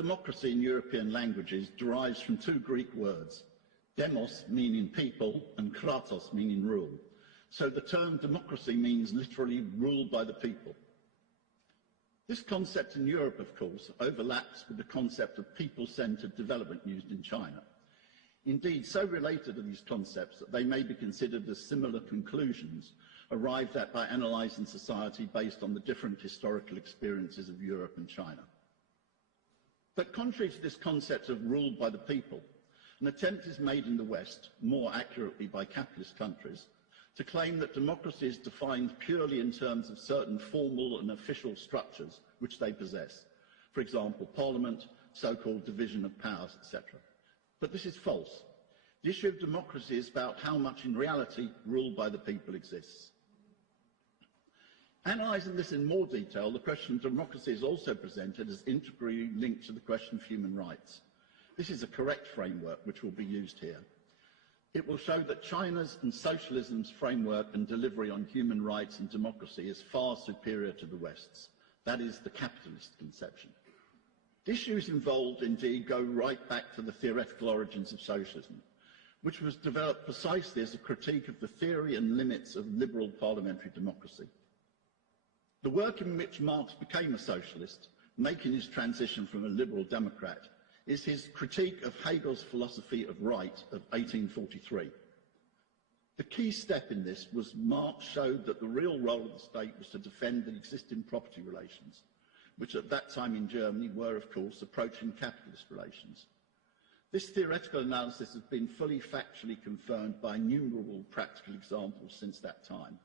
democracy in European languages derives from two Greek words, demos meaning people and kratos meaning rule. So the term democracy means literally ruled by the people. This concept in Europe, of course, overlaps with the concept of people-centred development used in China. Indeed, so related are these concepts that they may be considered as similar conclusions arrived at by analysing society based on the different historical experiences of Europe and China. But contrary to this concept of ruled by the people, an attempt is made in the West, more accurately by capitalist countries, to claim that democracy is defined purely in terms of certain formal and official structures which they possess. For example, parliament, so-called division of powers, etc. But this is false. The issue of democracy is about how much in reality ruled by the people exists. Analysing this in more detail, the question of democracy is also presented as integrally linked to the question of human rights. This is a correct framework which will be used here. It will show that China's and socialism's framework and delivery on human rights and democracy is far superior to the West's. That is the capitalist conception. The issues involved, indeed, go right back to the theoretical origins of socialism, which was developed precisely as a critique of the theory and limits of liberal parliamentary democracy. The work in which Marx became a socialist, making his transition from a liberal democrat, is his critique of Hegel's philosophy of right of 1843. The key step in this was Marx showed that the real role of the state was to defend the existing property relations, which at that time in Germany were, of course, approaching capitalist relations. This theoretical analysis has been fully factually confirmed by innumerable practical examples since that time.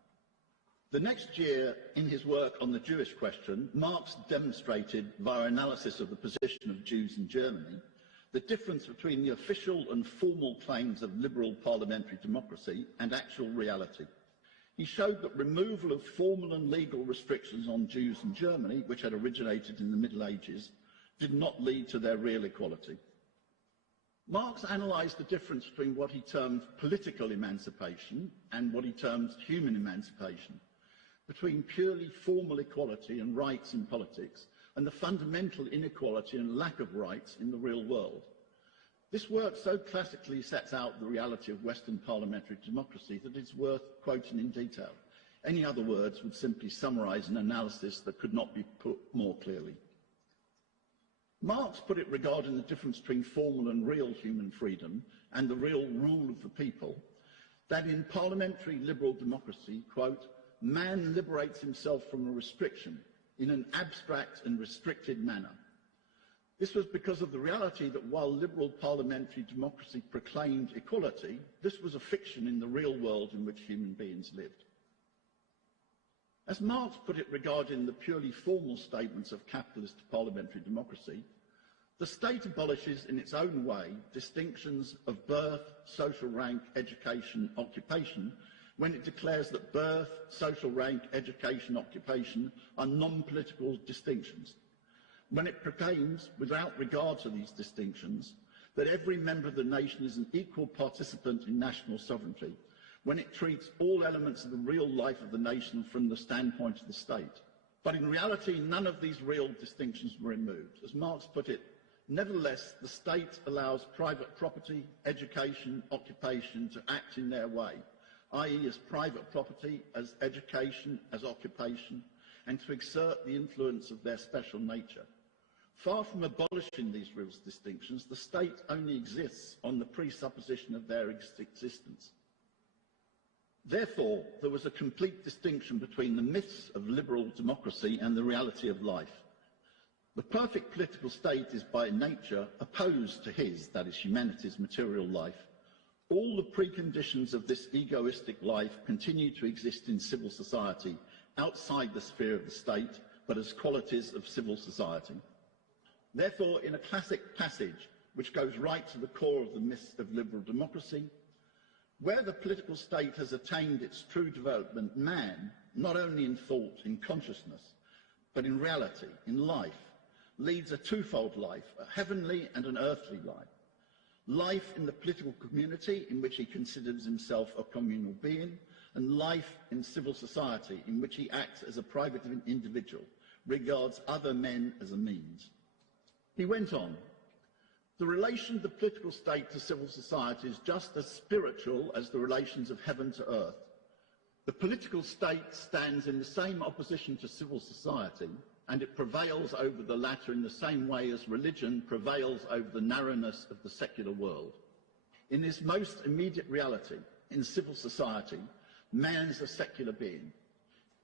The next year, in his work on the Jewish question, Marx demonstrated, via analysis of the position of Jews in Germany, the difference between the official and formal claims of liberal parliamentary democracy and actual reality. He showed that removal of formal and legal restrictions on Jews in Germany, which had originated in the Middle Ages, did not lead to their real equality. Marx analysed the difference between what he termed political emancipation and what he termed human emancipation, between purely formal equality and rights in politics and the fundamental inequality and lack of rights in the real world. This work so classically sets out the reality of Western parliamentary democracy that it's worth quoting in detail. Any other words would simply summarise an analysis that could not be put more clearly. Marx put it regarding the difference between formal and real human freedom and the real rule of the people, that in parliamentary liberal democracy, quote, man liberates himself from a restriction in an abstract and restricted manner. This was because of the reality that while liberal parliamentary democracy proclaimed equality, this was a fiction in the real world in which human beings lived. As Marx put it regarding the purely formal statements of capitalist parliamentary democracy, the state abolishes in its own way distinctions of birth, social rank, education, occupation, when it declares that birth, social rank, education, occupation are non-political distinctions, when it proclaims, without regard to these distinctions, that every member of the nation is an equal participant in national sovereignty, when it treats all elements of the real life of the nation from the standpoint of the state. But in reality, none of these real distinctions were removed. As Marx put it, nevertheless, the state allows private property, education, occupation to act in their way, i.e. as private property, as education, as occupation, and to exert the influence of their special nature. Far from abolishing these real distinctions, the state only exists on the presupposition of their existence. Therefore, there was a complete distinction between the myths of liberal democracy and the reality of life. The perfect political state is by nature opposed to his, that is humanity's, material life. All the preconditions of this egoistic life continue to exist in civil society, outside the sphere of the state, but as qualities of civil society. Therefore, in a classic passage, which goes right to the core of the myths of liberal democracy, where the political state has attained its true development, man, not only in thought, in consciousness, but in reality, in life, leads a twofold life, a heavenly and an earthly life. Life in the political community, in which he considers himself a communal being, and life in civil society, in which he acts as a private individual, regards other men as a means. He went on, the relation of the political state to civil society is just as spiritual as the relations of heaven to earth. The political state stands in the same opposition to civil society, and it prevails over the latter in the same way as religion prevails over the narrowness of the secular world. In his most immediate reality, in civil society, man is a secular being.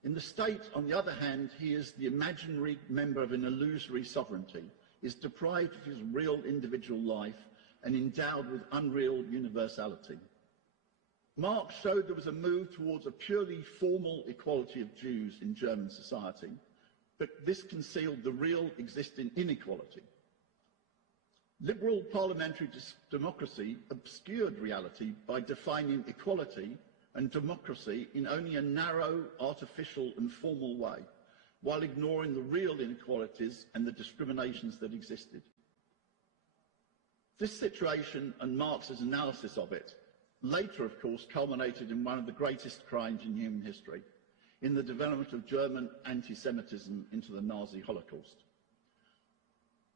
In the state, on the other hand, he is the imaginary member of an illusory sovereignty, is deprived of his real individual life and endowed with unreal universality. Marx showed there was a move towards a purely formal equality of Jews in German society, but this concealed the real existing inequality. Liberal parliamentary democracy obscured reality by defining equality and democracy in only a narrow, artificial and formal way, while ignoring the real inequalities and the discriminations that existed. This situation and Marx's analysis of it later, of course, culminated in one of the greatest crimes in human history, in the development of German anti-Semitism into the Nazi Holocaust.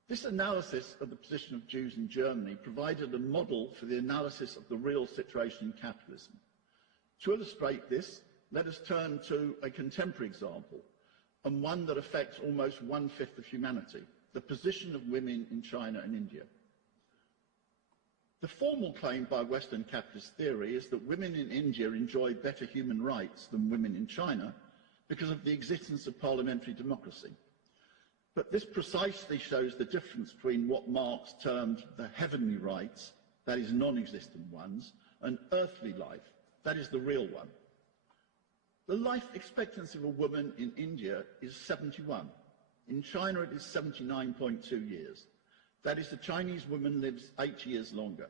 This analysis of the position of Jews in Germany provided a model for the analysis of the real situation in capitalism. To illustrate this, let us turn to a contemporary example, and one that affects almost one-fifth of humanity, the position of women in China and India. The formal claim by Western capitalist theory is that women in India enjoy better human rights than women in China because of the existence of parliamentary democracy. But this precisely shows the difference between what Marx termed the heavenly rights, that is non-existent ones, and earthly life, that is the real one. The life expectancy of a woman in India is 71. In China it is 79.2 years. That is, the Chinese woman lives 8 years longer.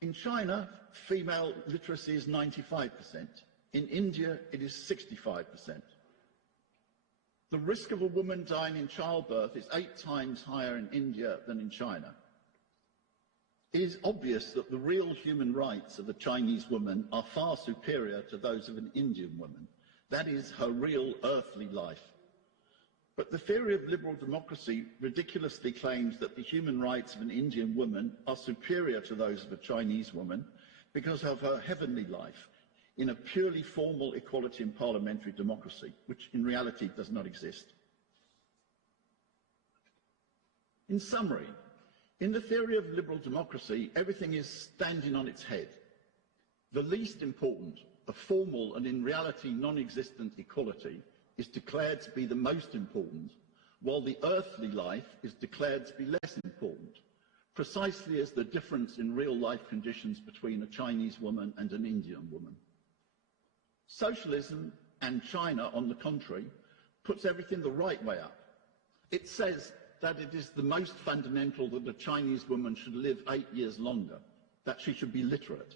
In China, female literacy is 95%. In India, it is 65%. The risk of a woman dying in childbirth is 8 times higher in India than in China. It is obvious that the real human rights of a Chinese woman are far superior to those of an Indian woman. That is her real earthly life. But the theory of liberal democracy ridiculously claims that the human rights of an Indian woman are superior to those of a Chinese woman because of her heavenly life in a purely formal equality in parliamentary democracy, which in reality does not exist. In summary, in the theory of liberal democracy, everything is standing on its head. The least important, a formal and in reality non-existent equality, is declared to be the most important, while the earthly life is declared to be less important, precisely as the difference in real life conditions between a Chinese woman and an Indian woman. Socialism, and China, on the contrary, puts everything the right way up. It says that it is the most fundamental that a Chinese woman should live 8 years longer, that she should be literate,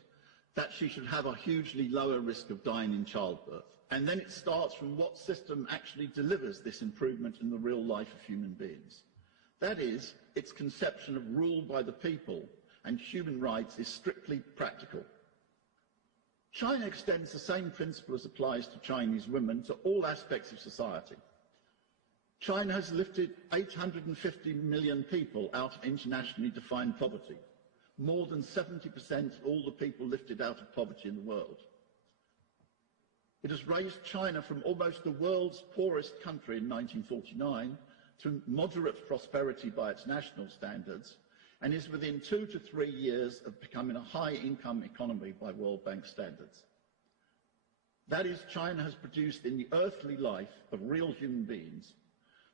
that she should have a hugely lower risk of dying in childbirth. And then it starts from what system actually delivers this improvement in the real life of human beings. That is, its conception of rule by the people and human rights is strictly practical. China extends the same principle as applies to Chinese women to all aspects of society. China has lifted 850 million people out of internationally defined poverty, more than 70% of all the people lifted out of poverty in the world. It has raised China from almost the world's poorest country in 1949 to moderate prosperity by its national standards, and is within 2 to 3 years of becoming a high-income economy by World Bank standards. That is, China has produced in the earthly life of real human beings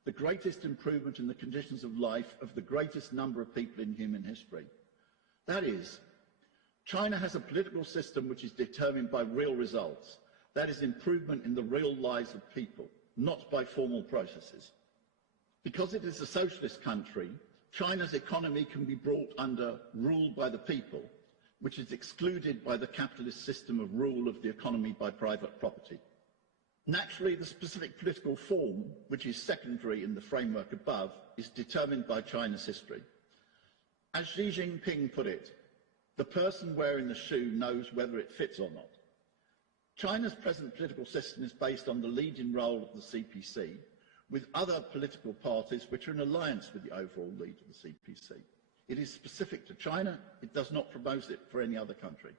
the greatest improvement in the conditions of life of the greatest number of people in human history. That is, China has a political system which is determined by real results. That is improvement in the real lives of people, not by formal processes. Because it is a socialist country, China's economy can be brought under rule by the people, which is excluded by the capitalist system of rule of the economy by private property. Naturally, the specific political form, which is secondary in the framework above, is determined by China's history. As Xi Jinping put it, the person wearing the shoe knows whether it fits or not. China's present political system is based on the leading role of the CPC, with other political parties which are in alliance with the overall lead of the CPC. It is specific to China. It does not propose it for any other country.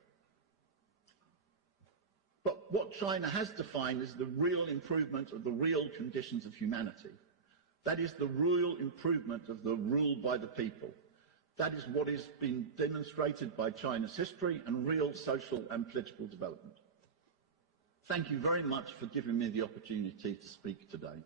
But what China has defined is the real improvement of the real conditions of humanity. That is the real improvement of the rule by the people. That is what has been demonstrated by China's history and real social and political development. Thank you very much for giving me the opportunity to speak today.